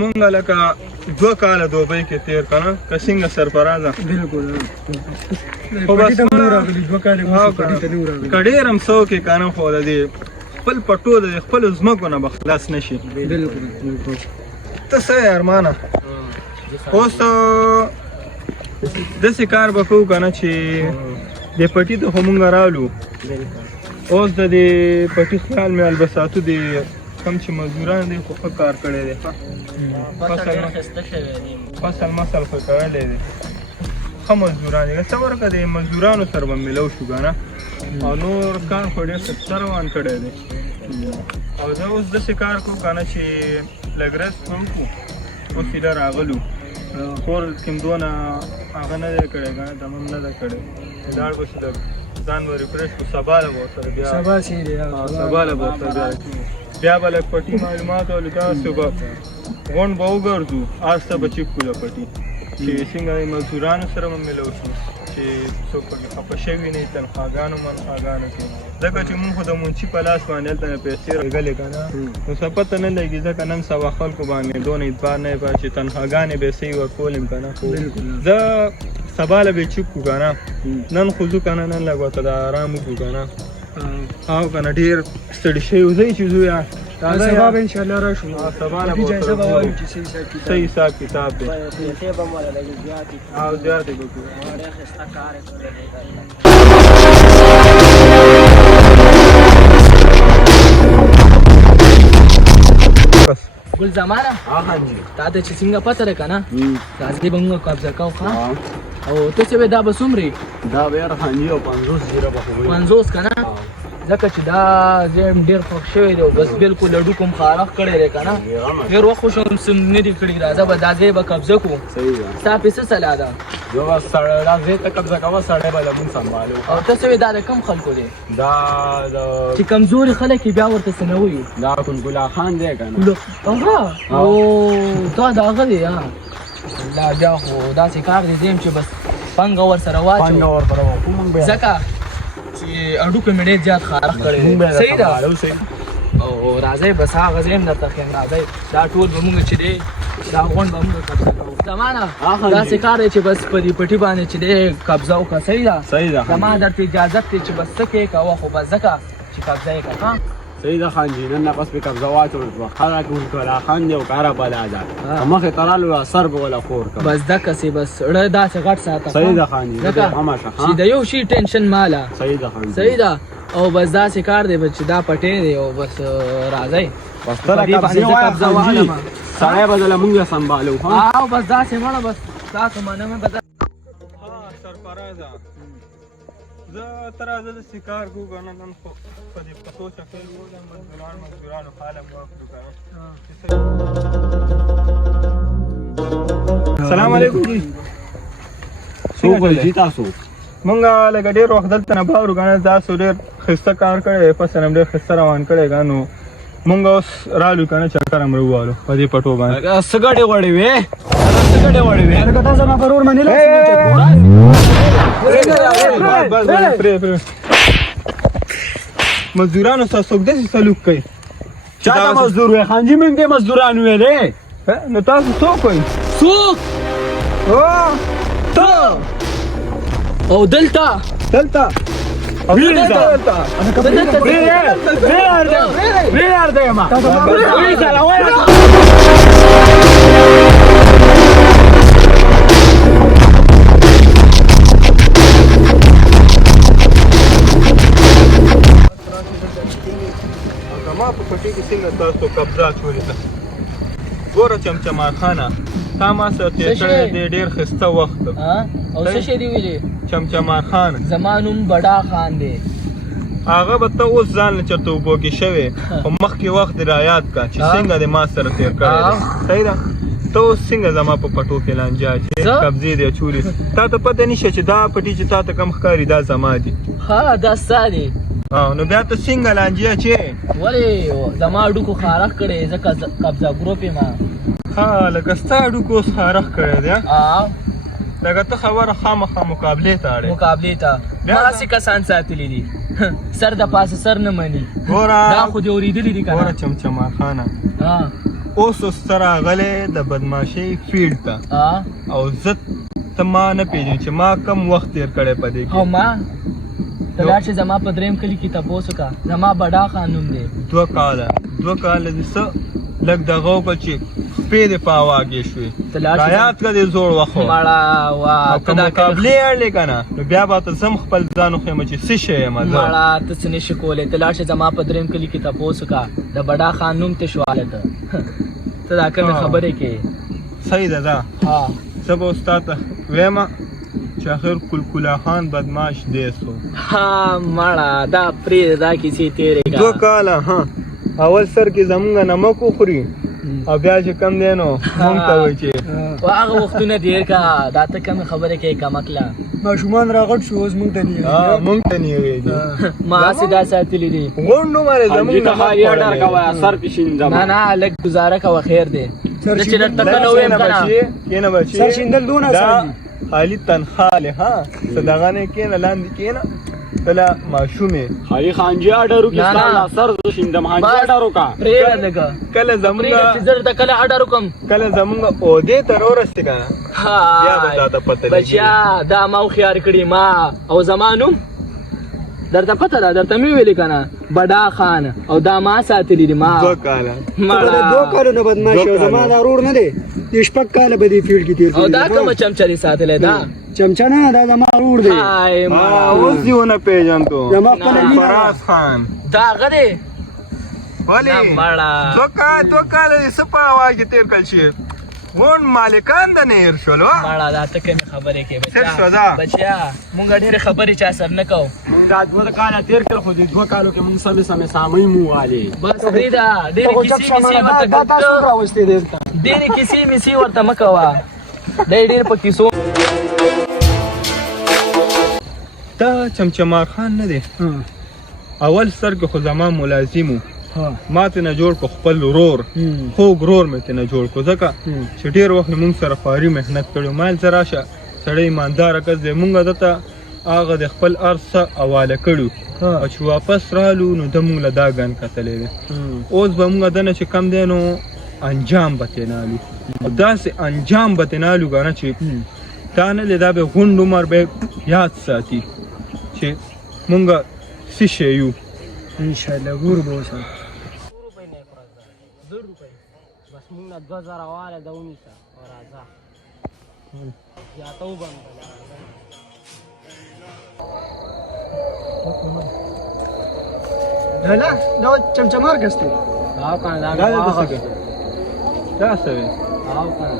مونږ لکه 2 کاله دوبۍ کې تیر کنه که څنګه سرفرازه بالکل خو بس ته نور راغلی 2 کال ته نور راغلی کډیر هم څو کې کنه خو د دې خپل پټو د خپل ځمکو نه بخلاص نشي بالکل ته څه ارمانه اوس داسې کار به کوو کنه چې د پټي ته خو مونږ رالو اوس د دې پټي خیال مې البساتو د کم چې مزدوران دی خو ښه کار کړی دی فصل مسل خو کړلی دی ښه مزدوران دی څه ورکه د مزدورانو سره به میلو شو که نه او نور کار خو ډېر ښه روان کړی دی او زه اوس داسې کار کوو که نه چې لږ رست هم کړو اوس ایله راغلو کور کې دونه هغه نه دی کړی که نه تمام نه ده کړی لاړ به شو لږ ځان به ریفریش کړو سبا له به ورسره بیا سبا له به ورسره بیا به لږ پټي معلومات او داسې به غونډ به وګرځو اس ته به چیک کړو د پټي چې څنګه د مزدورانو سره به میلو شو چې څوک پکې خفه شوي نه وي تنخواګانو منخواګانو کې ځکه چې مونږ خو د منشي په لاس باندې هلته نه پیسې راغلې که نه نو څه پته نه لګي ځکه نن سبا خلکو باندې دونه اعتبار نه وي چې تنخواګانې به صحیح ورکول یم که نه خو زه سبا له به چیک کړو که نه نن خو ځو که نه نن لږ ورته د ارام وکړو که نه او که نه ډېر ستړي شوي وځئ چې ځو یا سبا به انشاءالله راشو سبا له به ورسره صحیح حساب کتاب دی او زیات یې وکړو ګل زمانه تا ته چې څنګه پته ده که نه راځئ به موږ قبضه کوو ښه او ته چې دا به څومرې دا به یاره خانجي او 50 زیره به خو 50 که نه ځکه چې دا ځای ډېر خوښ شوی دی او بس بلکل لډو کوم خارښ کړی دی که نه ډېر وخت خو شم نه دي کړي راځه به دا ځای به قبضه کړو ستا پې څه سلا ده یو به دا ځای ته قبضه کوه سړی به لمون سنبالو او ته څه وې دا د کوم خلکو دی دا د چې کمزوري خلک یې بیا ورته څه نه وایي دا ګلګلا خان دی که نه هغه او تا د هغه دی الله بیا خو داسې کار دی زه یم چې بس پنګه ورسره واچو ځکه چې اډوکو مې ډېر زیات خارښ کړی دی صحیح ده او راځئ بس هغه ځای هم درته ښیم راځئ دا ټول به مونږ چې دی دا غونډ به مونږ قبضه کوو زمانه داسې کار دی چې بس په دې پټي باندې چې دی قبضه وکړه صحیح ده زما درته اجازت دی چې بس څه کې کوه خو بس ځکه چې قبضه یې کړه صحیح ده خانجي نن نه بس پې قبضه واچول شوه خلک ګلګلا خان دی او کاره بلا ده مخې ته رالو سر به وله خور کړه بس دکسې بس زړه داسې غټ ساته صحیح ده خانجي چې د یو شي ټینشن ماله صحیح ده او بس داسې کار دی چې دا پټی دی او بس راځئ بس ته را قبضې وایه خانجي سړی به دله مونږ سنبالو او بس داسې مړه بس تاسو منمه به سرفرازه زه ته راځه داسې کار کوو که نه نن خو په دې پښتو شکل وولم مزدورانو حال هم واخلو که نه سلام علیکم جی څوک جی تاسو مونږ لږه ډېر وخت دلته نه باورو که نه تاسو ډېر ښایسته کار کړی دی فصل هم ډېر ښایسته روان کړی که نو مونږ اوس رالو که نه چکر هم راووالو په دې پټو باندې څه ګټې وړې وې لکه تا زما پر اور باندې مزدورانو سره څوک داسې سلوک کوي چا ته مزدور وې خانجي موږ دې مزدوران ویلې نو تاسو څوک وئ څوک ته او دلته زما په پټي کې څنګه تاسو قبضه اچولې ده ګوره چمچمار خانه تا ما سره تېر کړی دی ډېر ښایسته وخت او څه شی دې ویلې چمچمار خان زما نوم بډا خان دی هغه به ته اوس ځان له چېرته اوبو کې شوې خو مخکې وخت دې رایاد کړه چې څنګه دې ما سره تېر کړی دی صحیح ده ته اوس څنګه زما په پټو کې لانجه چې قبضې دې اچولې تا ته پته نشته چې دا پټي چې تا ته کم ښکاري دا زما دي ها دا ستا دی نو بیا ته څنګه لانجې اچې ولې زما هډوکو خارښ کړی ځکه قبضه ګروپ یم لکه ستا هډوکو اوس خارښ کړی دی لکه ته خبره خامخا مقابلې ته اړې ما هسې کسان ساتلي دي سر د پاسه سر نه مني ګوره دا خو دې اورېدلي دي که ګوره چمچمار خانه اوس سره غلې د بدمعشۍ فیلډ ته او زه ته ما نه پیژنې چې ما کم وخت تیر کړی په دې او کې ما ته لاړ شې زما په درېیم کلي کې تپوس وکړه زما بډا خان نوم دی 2 کاله دې څه لږ دغه وکړه چې شپې دې په هوا کې شوې یاد کړه دې زوړ وخت مړه وا که مقابلې اړلې که نه نو بیا به ته زم خپل ځان وښیم چې څه شی یم زه مړه ته څه نشي کولی ته لاړ شې زما په درېیم کلي کې تپوس وکړه د بډا خان نوم ته شواله ته ته دا کومې خبرې کوې صحیح ده دا زه به اوس تا ته ویمه چې آخر کلکلا خان بدماش دی سو ها مړه دا پرېږده دا کیسې تېرې 2 کاله اول سر کې زمونږ نمک وخوري او بیا چې کم دی نو مونږ ته وایي چې هغه وختونه ډېر کا دا ته کومې خبرې کوې کمکله ماشومان راغټ شو اوس مونږ ته نیږي مونږ ته نیږېږي ما هسې دا ساتلي دي غونډ عمر زمونږ ته خالي ډر کوه سر کې شیندم نه نه لږ گزاره کوه خیر دی زه چې درته کله ویم که نه کېنه بچي سر شیندل دونه دا آسان دي خالي تنخواه دی ها څه دغه نه کېنه لاندې کېنه کله ماشوم یې خالي خانجي اډر وکړي ستا له سر زه شیندم خانجي اډر وکړه پرېږده لږه کله پرېږده چې زمونږ زه درته کله اډر وکړم کله زمونږ عہدې ته راورسې که نه بیا به تا ته پته لګي بچیا دا ما وخیار کړي ما او زما نوم درته پته ده درته مې ویلې که نه بډا خان او دا ما ساتلي دي ما 2 کاله ته 2 کالونه بدمعاش او زما دا ورور نه دی د 6 کاله به دې فیلډ کې تېر او دا کومه چمچه دې ساتلی دا چمچه نه دا زما ورور دی هاي ما اوس دې ونه پېژنتو زما خپله مینه ده. فراز خان دا هغه دی ولې نه مړه 2 کاله دې څه په هوا کې تېر کړل شي غونډ مالکان د نه هېر شول مړه دا ته کومې خبرې کوې صرف سودا. بچیا مونږ ډېرې خبرې چا سر نه کوو مونږ دا 2 کاله تېر کړل خو دې 2 کالو کې مونږ سمې سامۍ مو والې بس پرېږده ډېرې کیسې میسې ورته دا تاسو راوستې دی دلته ډېرې کیسې میسې ورته مه کوه دی ډېر په کیسو دا چمچمار خان نه دی اول سر کې خو زما ملازم و ما ته نه جوړ کو خپل ورور خوږ ورور مې ته نه جوړ کو ځکه چې ډېر وخت مونږ سره خواري محنت کړی مال څه راشه سړی ایمانداره کس دی مونږ دته هغه د خپل ارض څه حواله کړو او چې واپس رالو نو د مونږ له دا ګن کتلی دی اوس به مونږ دنه چې کم دی نو انجام به ترې نالو او داسې انجام به ترې نالو که نه چې تا نه دی دا به غونډ عمر به یاد ساتي چې مونږ څه شی یو انشاءالله ګور به اوسه بس مونږ نه 2000 واله د ونیسه او راځه یا ته وبنده لالا دا چمچمار کس دی او کنه دا دا د څه کوي دا څه وی او کنه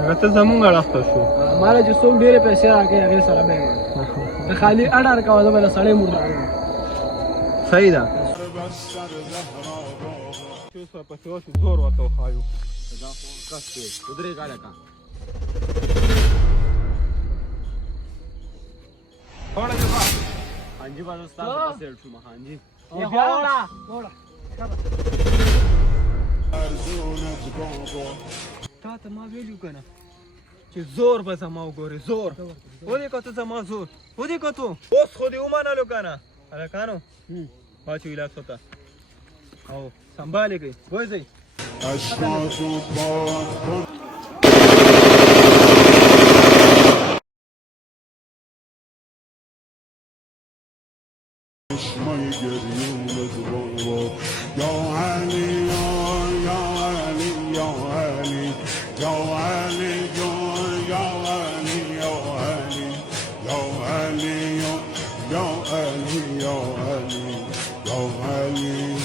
هغه ته زمونږ اړخته شو ماله چې څوک ډېرې پیسې راکړي هغې سره به د خالي اډر کوه زه به له سړی مور صحیح ده پسې اوس زور ورته وښایو دا خو کس دی ودرېږه هلکه خوړه دې بس خانجي به زه ستا په پسې شوم خانجي تا ته ما ویلو که نه چې زور به زما وګورې زور ودې کتو زما زور ودې کتو اوس خو دې ومنلو که نه هلکانو واچوي لاس ورته او سنبال یې کړئ وځئ Yo, Ali.